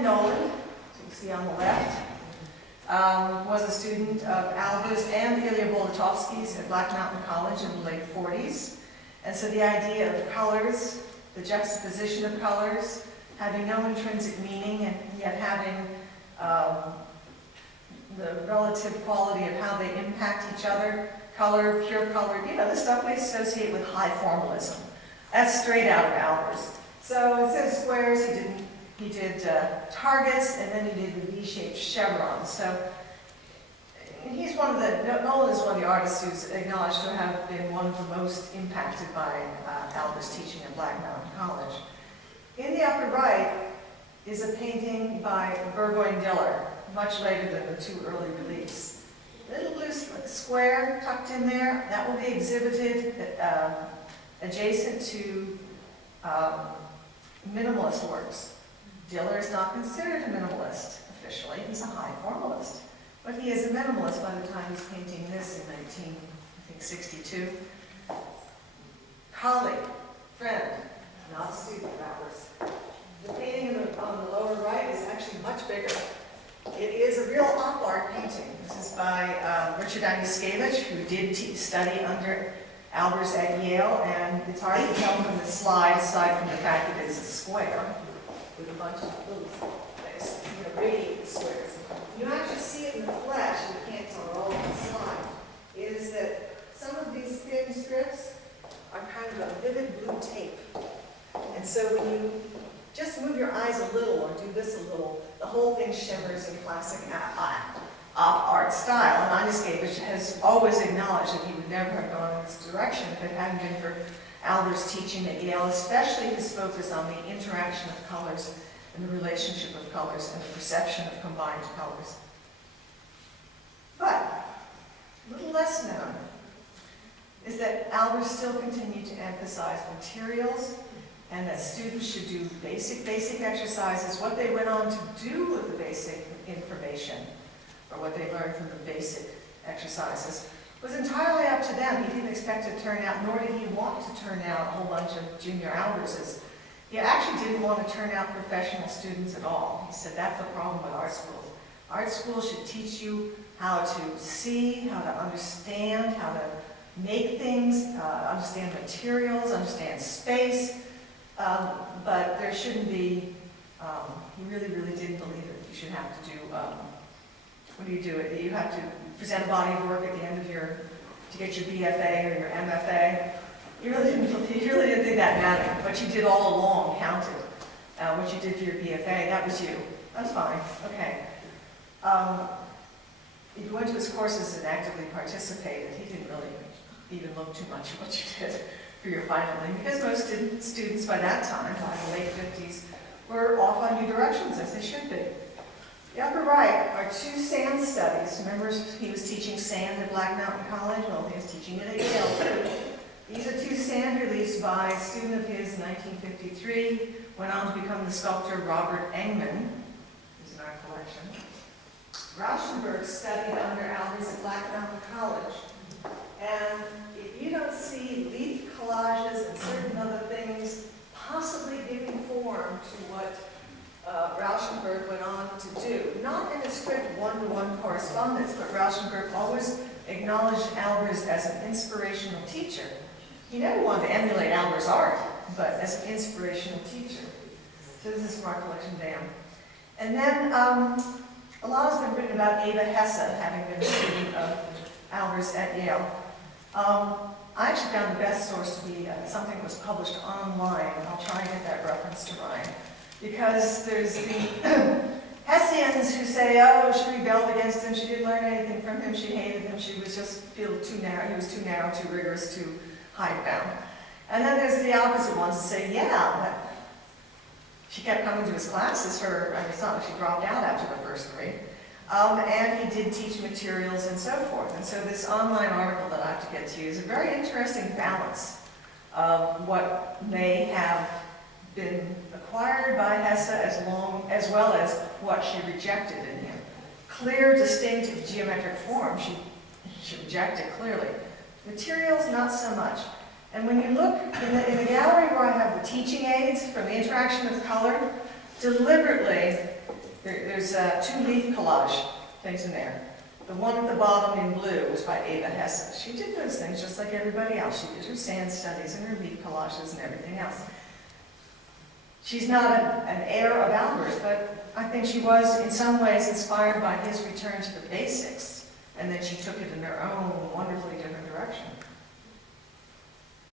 Ken Nolan, as you can see on the left, was a student of Albers and Ilya Bolotovsky's at Black Mountain College in the late 40s. And so the idea of colors, the juxtaposition of colors, having no intrinsic meaning and yet having the relative quality of how they impact each other, color, pure color, you know, the stuff we associate with high formalism. That's straight out of Albers. So instead of squares, he did targets, and then he did the V-shaped chevrons. So he's Nolan is one of the artists who's acknowledged to have been one of the most impacted by Albers' teaching at Black Mountain College. In the upper right is a painting by Burgoyne Diller, much later than the two early reliefs. Little blue square tucked in there, that will be exhibited adjacent to minimalist works. Diller is not considered a minimalist officially, he's a high formalist. But he is a minimalist by the time he's painting this in 1962. Colleague, friend, not a student of ours. The painting on the lower right is actually much bigger. It is a real op art painting. This is by Richard Aniskevich, who did study under Albers at Yale, and it's hard to tell from the slide, aside from the fact that it's a square with a bunch of little radiating squares. You actually see it in the flesh, and you can't tell it all on the slide, is that some of these thin strips are kind of a vivid blue tape. And so when you just move your eyes a little or do this a little, the whole thing shimmers in classic op art style. And Aniskevich has always acknowledged that he would never have gone in this direction if it hadn't been for Albers' teaching at Yale, especially his focus on the interaction of colors and the relationship of colors and the perception of combined colors. But a little less known is that Albers still continued to emphasize materials, and that students should do basic exercises. What they went on to do with the basic information, or what they learned from the basic exercises, was entirely up to them. He didn't expect to turn out, nor did he want to turn out a whole bunch of junior Alberses. He actually didn't want to turn out professional students at all. He said that's the problem with art schools. Art schools should teach you how to see, how to understand, how to make things, understand materials, understand space, but there shouldn't be, he really didn't believe that you should have to do, what do? You have to present a body of work at the end of to get your BFA or your MFA. You really didn't think that mattered. What you did all along counted. What you did for your BFA, that was you. That's fine, okay. If you went to his courses and actively participated, he didn't really even look too much at what you did for your final thing, because most students by that time, by the late 50s, were off on new directions, as they should be. The upper right are two sand studies. Remember, he was teaching sand at Black Mountain College? Well, he was teaching it at Yale, too. These are two sand reliefs by a student of his in 1953, went on to become the sculptor Robert Engman, who's in our collection. Rauschenberg studied under Albers at Black Mountain College. And if you don't see leaf collages and certain other things possibly giving form to what Rauschenberg went on to do, not in a strict one-to-one correspondence, but Rauschenberg always acknowledged Albers as an inspirational teacher. He never wanted to emulate Albers' art, but as an inspirational teacher. So this is from our collection there. And then a lot has been written about Eva Hesse, having been a student of Albers at Yale. I actually found the best source to be something that was published online. I'll try and get that reference to Ryan. Because there's the Hessians who say, oh, she rebelled against him, she didn't learn anything from him, she hated him, she was just feel too narrow, he was too narrow, too rigorous, too hidebound. And then there's the opposite ones that say, yeah, but she kept coming to his classes it's not like she dropped out after the first three. And he did teach materials and so forth. And so this online article that I have to get to you is a very interesting balance of what may have been acquired by Hesse as well as what she rejected in him. Clear, distinct geometric form, she rejected clearly. Materials, not so much. And when you look in the gallery where I have the teaching aids from the interaction of color, deliberately, there's two leaf collage things in there. The one at the bottom in blue was by Ava Hesse. She did those things just like everybody else. She did her sand studies and her leaf collages and everything else. She's not an heir of Albers, but I think she was in some ways inspired by his return to the basics, and then she took it in her own wonderfully different direction.